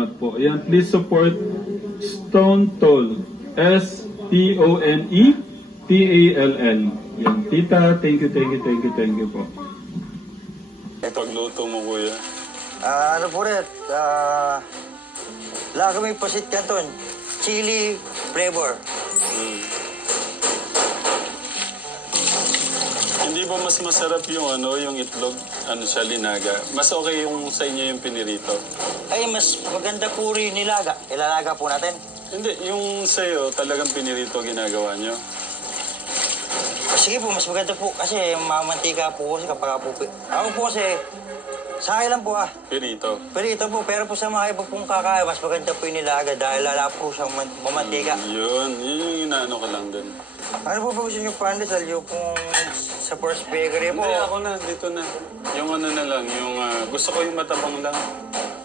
salamat po. Ayan, please support Stone Toll. S-T-O-N-E-T-A-L-L. Yan. Tita, thank you, thank you, thank you, thank you po. Pagluto mo, kuya. Ah, ano po rin, ah, lagi may pasit canton. Chili flavor. Mm. Hindi ba mas masarap yung ano, yung itlog, ano siya, linaga? Mas okay yung sa inyo yung pinirito? Ay, mas maganda po rin nilaga. Ilalaga po natin. Hindi, yung sa'yo, talagang pinirito ginagawa nyo. Sige po, mas maganda po. Kasi mamantika po kasi kapag po. Ako po kasi, sa akin lang po ah. Pinito. Pero ito po, pero po sa mga iba pong kakain, mas maganda po yung nilaga dahil lala po sa man- mamantika. Yun, yun yung inaano ko lang din. Ano po ba gusto niyo pandesal? Yung pong sa first bakery po. Hindi, ako na, dito na. Yung ano na lang, yung ah, gusto ko yung matabang lang.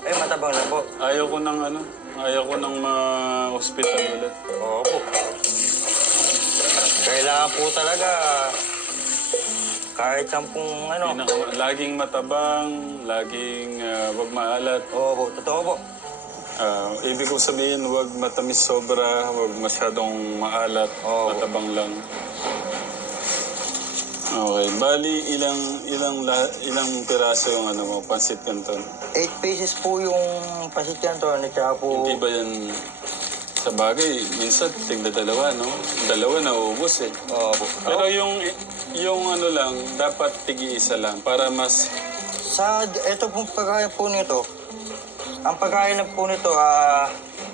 Ay, matabang lang po. Ayaw ko ng ano, ayaw ko ng ma-hospital ulit. Oo po. Kailangan po talaga kahit sampung ano. Pinaka, laging matabang, laging ah, wag maalat. Oo po, totoo po. Ah, ibig ko sabihin, wag matamis sobra, wag masyadong maalat, Oo. matabang lang. Okay, bali ilang ilang la, ilang piraso yung ano mo, pansit canton. 8 pieces po yung pasit canton at saka po... Hindi ba yan sa bagay, minsan tigda dalawa, no? Dalawa na ubos eh. Oo po. Pero yung yung ano lang, dapat tigi-isa lang para mas Sa ito pong pagkain po nito, ang pagkain po nito, ah,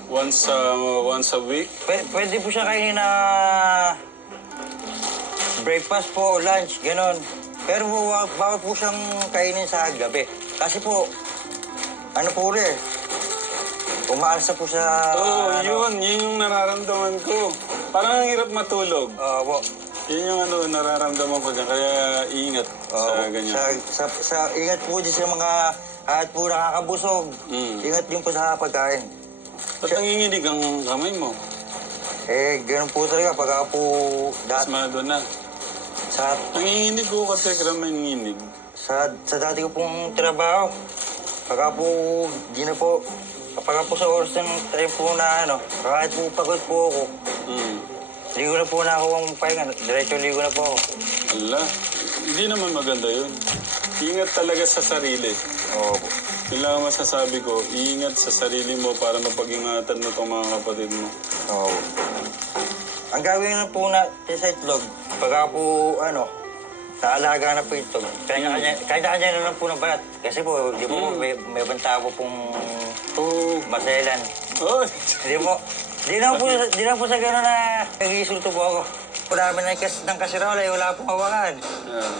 once a once a week. pwede, pwede po siya kainin na breakfast po, lunch, ganon. Pero po, wa- bawal po siyang kainin sa gabi. Kasi po, ano po rin, umaalsa po sa... Oo, ano, yun, yun yung nararamdaman ko. Parang ang hirap matulog. Oo po. Yun yung ano, nararamdaman ko dyan. Kaya ingat Oo, sa ganyan. Sa, sa, sa, ingat po din sa mga at po nakakabusog. Mm. Ingat din po sa pagkain. Ba't nanginginig ang kamay mo? Eh, ganun po talaga pagka po dat, Asmado na. sa, Nanginginig ko kasi kaya nanginginig. sa, sa dati ko pong trabaho. Pagka po, di na po, kapag po sa oras ng time po na ano, kahit po pagod po ako, Mm. Ligo na po na ako ang pahinga. Diretso ligo na po ako. Ala, hindi naman maganda yun. Ingat talaga sa sarili. Oo po. Yun lang ang masasabi ko, iingat sa sarili mo para mapag-ingatan mo itong mga kapatid mo. Oo. Ang gagawin na po natin sa itlog, pagka po, ano, naalaga na po ito, kanya-kanya, kanya-kanya na lang po ng balat. Kasi po, di po, may, may banta po pong Oh, maselan. oy! Di po, di lang po, di lang po sa gano'n na nag-iisulto po ako. Wala namin ng, kas, ng kasirola, eh, wala pong hawakan. Yan.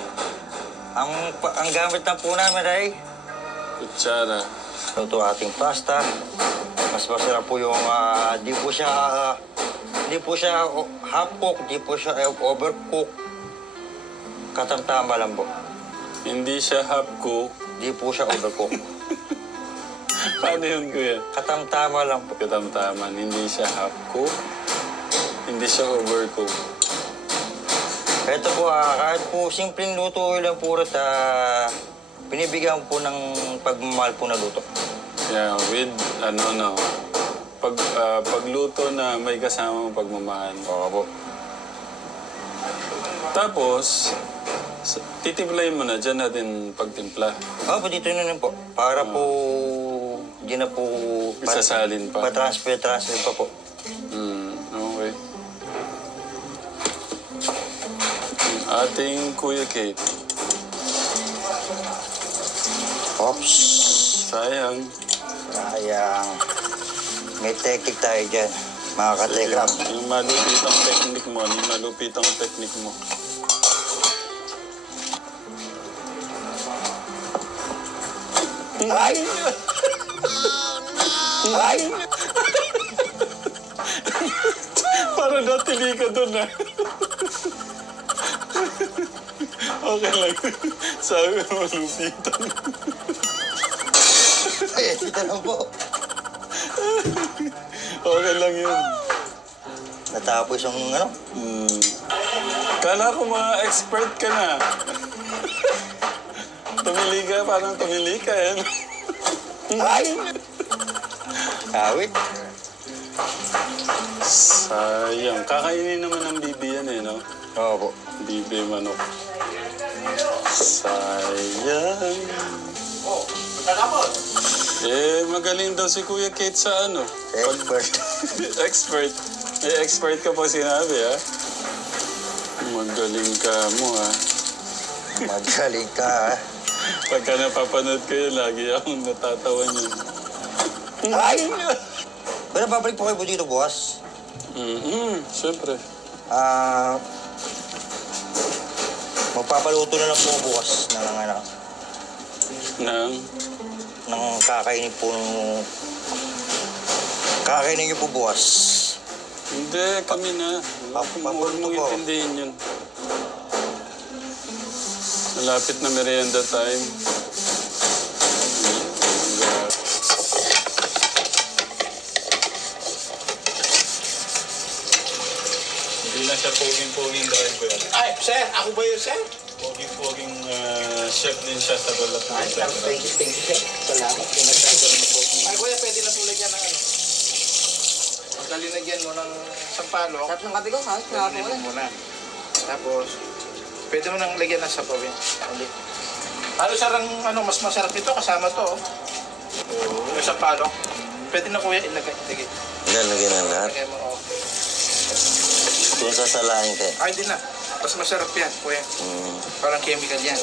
Ang, pa- ang gamit lang po namin ay Kutsara. ito ating pasta. Mas masarap po yung, ah, di po siya, ah, di po siya half cook, di po siya eh, overcook. Katamtama lang po. Hindi siya half cook. Di po siya overcook. Paano yun, kuya? Katamtama lang po. Katamtaman, hindi siya half cook. Hindi siya overcook. Ito po, ah, kahit po simpleng luto lang po rin, ah, binibigyan po ng pagmamahal po na luto. Yeah, with ano ano. Pag ah, pagluto na may kasama mong pagmamahal. Oo po. Tapos s- titimplahin mo na diyan natin pagtimpla. Opo, dito na rin po. Para po, di na po... Isasalin pa. Pa-transfer, transfer pa po. Hmm, okay. Ang Ating Kuya Kate. Ops. Sayang. Sayang. May technique tayo dyan, mga katekram. Yung malupitang technique mo, yung malupitang technique mo. Ay! Ay! Para natili ka doon ah. okay lang. Sabi mo, malupitan. Ay, dito lang po. Okay lang yun. Natapos yung ano? Hmm. Kala ko mga expert ka na. tumili ka, parang tumili ka yan. Awit. Sayang. Kakainin naman ng bibi yan eh, no? Oo po. Bibi manok. Sayang. Eh, magaling daw si Kuya Kate sa ano? Expert. expert. Eh, expert ka po sinabi, ha? Magaling ka mo, ha? Magaling ka, ha? Pagka napapanood ko yun, lagi akong natatawa niyan. Ay! Pero babalik po kayo po dito, boss. Mm-hmm, siyempre. Ah... magpapaluto na lang po bukas ng ano, Nang, ng kakainin po ng... Kakainin niyo po bukas. hindi, kami na. Huwag mong papunto po. intindihin yun. Malapit na merienda time. Hindi na siya poging-poging driver. Ay, sir, ako ba yun, sir? Poging-poging ah, chef din siya sa balat ng Ay, thank you, thank you, sir. Salamat po, na po. Ay, kuya, pwede na po lagyan ng ano. Pagka linagyan mo ng sampalok, Sarap ng kape ko, ha? Mo muna. Tapos, pwede mo nang lagyan ng sabaw yan. Ulit. Ano sarang, ano, mas masarap ito kasama to, oh. Yung sampalok. Pwede na kuya, ilagay. Sige. Lalagyan na lahat. Lagay mo, oh. Kung sasalahin ka. Ay, di na. Mas masarap yan, kuya. Mm. Parang chemical yan.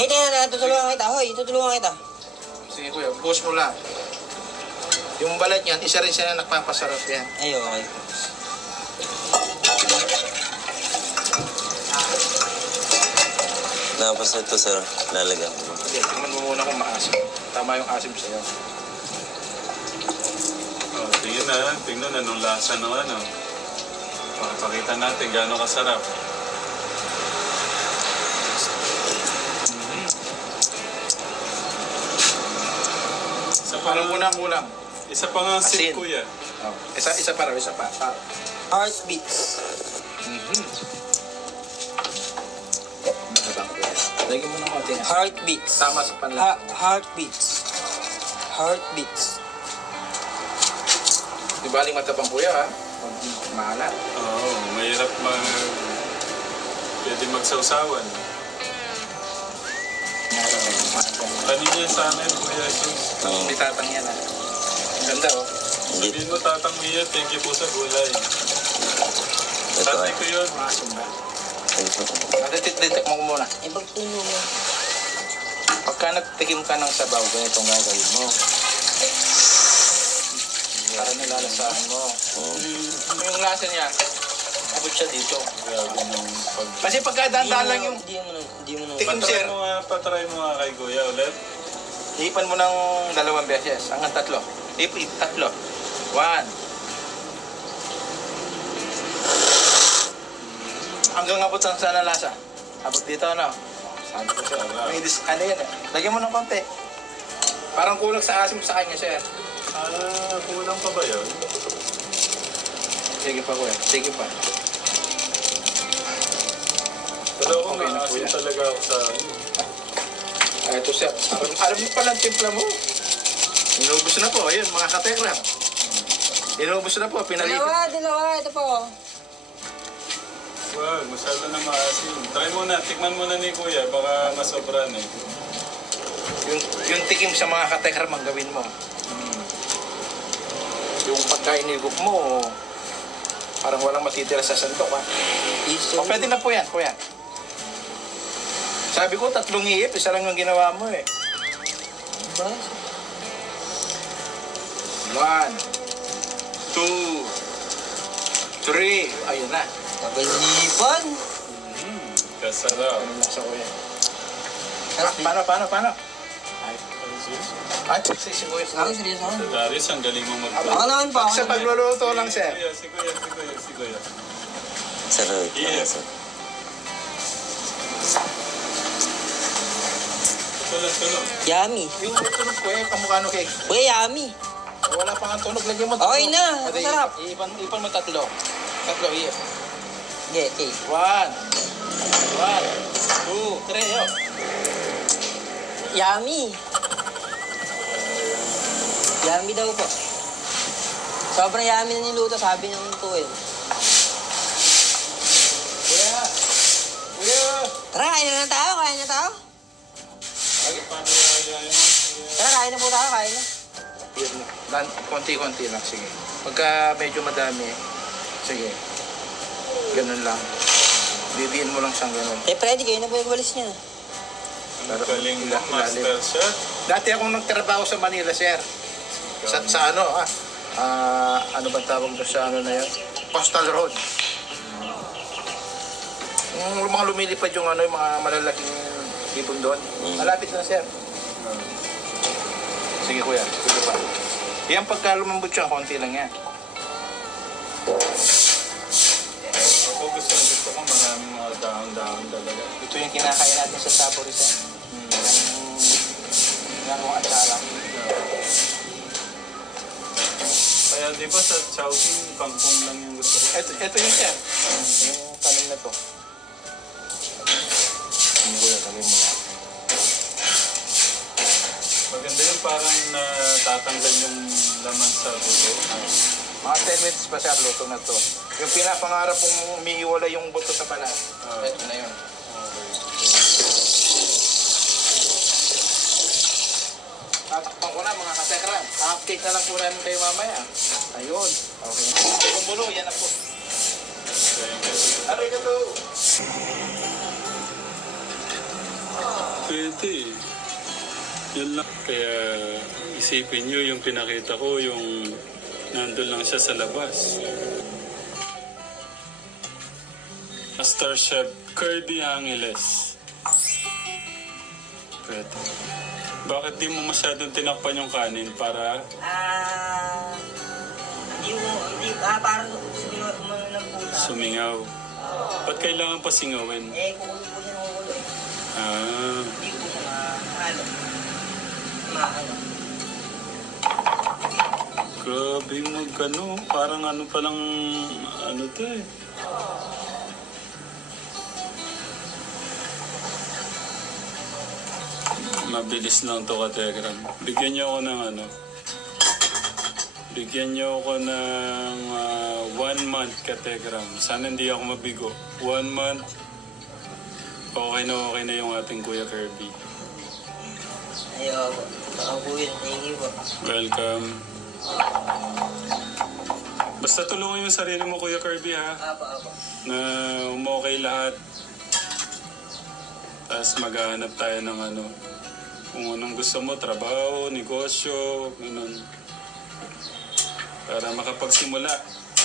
Hey, teka na, tutulungan kita. Hoy, tutulungan kita. Sige, kuya. Buhos mo lang. Yung balat niyan, isa rin siya na nagpapasarap yan. Ay, okay. Tapos ito, sir. Lalagyan ko. Sige, tingnan mo muna kung maasim. Tama yung asim sa'yo. Oh, tingnan na, tingnan anong lasa ng ano. Pakipakita natin gaano kasarap. Isa pa Parang nga, unang-unang. isa pa nga Asin. sip kuya. Oh. Isa, isa pa raw, isa pa. pa. Heartbeats. Mm-hmm. Konti. Heartbeats. Tama sa panlasa. Ha heartbeats. Heartbeats. Di ba aling matabang kuya ha? Mahalat. Oo, mahirap mag... Pwede magsawsawan. Kanina yan sa amin, Kuya Jesus. Mm. Hindi tatang yan ha. Ang ganda oh. Sabihin mo, Tatang Mia, thank you po sa gulay. Ito Tatay ay. ko yun. Maasim ba? Ito. Natitik mo ko muna. Eh, pagtulo mo. Pagka nagtikim ka ng sabaw, ganitong gagawin mo. Para nilalasahan mo. Yung lasa niya, abot siya dito. Grabe nung pag... Kasi pagka dahan lang yung Hindi mo na, hindi mo na. Tik- Patry sir. mo nga, patry mo nga kay Kuya ulit. Ipan mo ng dalawang beses, hanggang tatlo. Ip, ip, tatlo. One. Hanggang abot saan saan ang lasa? Abot dito, ano? Sabi ko sir. May dis, ano yan eh. Lagyan mo ng konti. Parang kulang sa asim sa kanya, sir. Ah, kulang pa ba yun? Sige pa, kuya. Sige pa. Pero ako Okay na, nga, asin talaga ako sa... Ah, ito, sir. Alam, alam mo pala ang timpla mo. Inubos na po. Ayun, mga katekram. Inubos na po. Pinalipat. Dalawa, dalawa. Ito po. Wag, masyado na maasim. Try mo na, tikman mo na ni Kuya, baka masobran eh. Yung, yung tikim sa mga katekram ang gawin mo. Yung pagkainigop mo, parang walang matitira sa santok, ha? Iso. O, pwede na po yan, kuya. Sabi ko, tatlong iip, isa lang yung ginawa mo, eh. Ba? One, two, three. Ayun na. Pagalipan. Kasarap. Ano na sa kuya? Ah, paano, paano, paano? Ay, ay, si, si kuya. Ako, seryoso ako. Darius, ang galing mo mag Ako naman pa. Sa pagluluto lang, sir. Si Kuya, si Kuya, si Kuya. Lang, Yes. sir. Tulog, tulog. Yummy. Yung tunog ko, eh, kamukha no cake. Kuya, yummy. Wala pa nga tunog, lagyan mo Okay na, masarap. Ipan, ipan mo tatlo. Tatlo, iip. Okay, okay. One. One. Two. Three. Yo. Yummy. Yummy daw po. Sobrang yummy na niluto, sabi ng tuwil. Kuya! Kuya! Tara, kain na lang tayo, kain na tayo. Lagi pa Tara, kain na po tayo, kain na. Konti-konti lang, sige. Pagka medyo madami, sige. Ganun lang. Bibiin mo lang siyang ganun. Eh, Freddy, kayo na po yung walis niya. Ang galing mo, Ila- ilalim. Master Chef. Dati akong nagtrabaho sa Manila, sir. Sa, sa ano, ah, ah, ano ba tawag doon sa ano na yun? Coastal Road. Yung mga lumilipad yung ano, yung mga malalaking ibon doon. Malapit na, sir. Sige, kuya. Sige pa. Yan pagka lumambot siya, konti lang yan. Maraming mga dahon-dahon talaga. Ito yung kinakain natin sa Sabori, sir. Yung yung atsara. Kaya di ba sa Chowking, kangkong lang yung gusto ko. Ito, ito yung sir. Yung tanim na to. Hindi ko yan, lagay mo yan. Maganda yung parang natatanggal yung laman sa buto. Mga 10 minutes pa sir, luto na to. Yung pinapangarap kong umiiwala yung buto sa balat. Ah. Ito na yun. Tatakpan ko na mga kasekran. Update na lang po namin kayo mamaya. Ayun. Okay. Kumulo, yan na po. Aray ka to. Pwede. Yun lang. Kaya isipin nyo yung pinakita ko, yung nandun lang siya sa labas. Master Chef Kirby Angeles. Pwede. Bakit di mo masyadong tinakpan yung kanin para Ah, hindi mo, hindi, ah, parang sumigaw umano lang po sa sumingaw? Ba't kailangan pa singawin? Eh, kukulo po siya ng kukulo. Ah, Hindi po siya mahalo. Maano. Grabe mag ano, parang ano palang ano to eh. Mabilis lang to kategram. Bigyan niyo ako ng ano. Bigyan niyo ako ng ah, one month kategram. Sana hindi ako mabigo. One month. Okay na okay na yung ating Kuya Kirby. Ayaw po. Ako po yun. Thank you po. Welcome. Basta tulungan yung sarili mo, Kuya Kirby, ha? Apo, apo. Na umokay lahat. Tapos maghahanap tayo ng ano. Kung anong gusto mo, trabaho, negosyo, ganun. Para makapagsimula.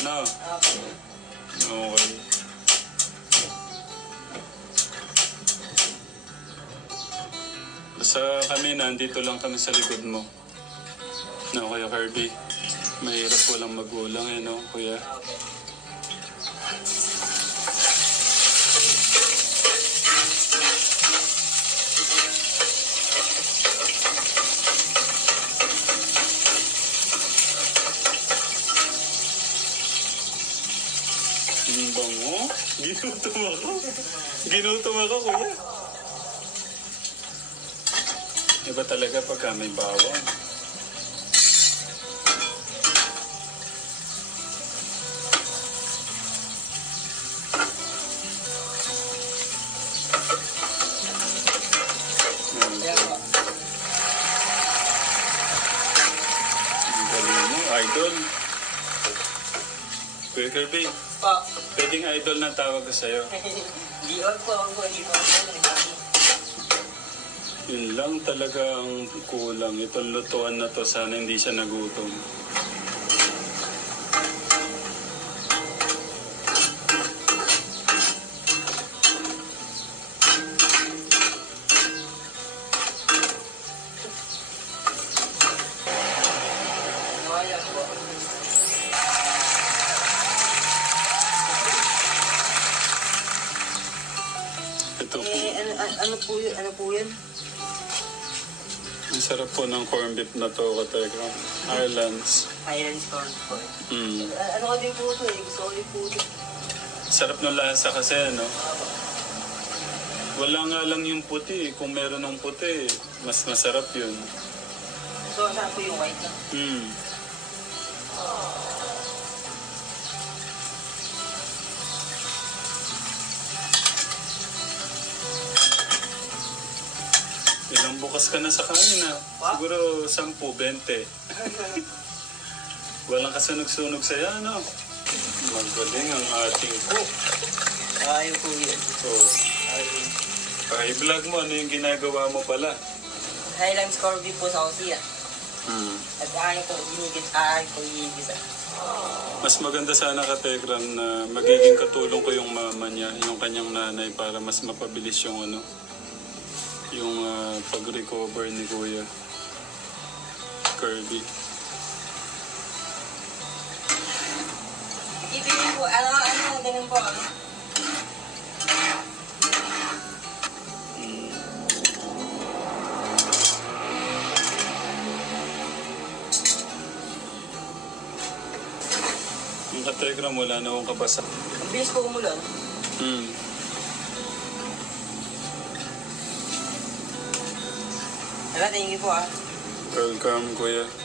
Ano? Apo. Okay. Basta kami, nandito lang kami sa likod mo. No, Kuya Kirby. Mahirap walang magulang eh, no, Kuya? Ang bango. Ginutom ako. Ginutom ako, kuya. Iba talaga pagka may bawang. Kuya Kirby, Po. pwedeng idol na tawag ko sa'yo. Di on po, ako. Di po ako. Yun lang talaga ang kulang. Itong lutuan na to, sana hindi siya nagutom. Po ng corned beef na to, Kategram. Islands. Islands corn po. Mm. A- Ano ko din po ito eh. Gusto ko din po ito. Sarap ng lasa kasi, ano? Wala nga lang yung puti. Kung meron ng puti, mas masarap yun. So, saan po yung white na? Hmm. Ilang bukas ka na sa kanin ha? Siguro 10, 20. Walang kasunog-sunog sa'yo, ano? Magaling ang ating cook. Ayaw po yun. So, i-vlog mo ano yung ginagawa mo pala. Highline Scorpio po sa Osiya. Hmm. At ayaw po ginigis, ayaw po ginigis. Mas maganda sana ka Tekram na magiging katulong ko yung mama niya, yung kanyang nanay para mas mapabilis yung ano, yung ah, pag-recover ni Kuya Kirby. Ibigay po, ano, ano, ganun po, ano. Yung ka-Telegram wala na akong kabasa. Ang bilis po umulan. Hmm. Hala, thank you po ah. Welcome, Kuya.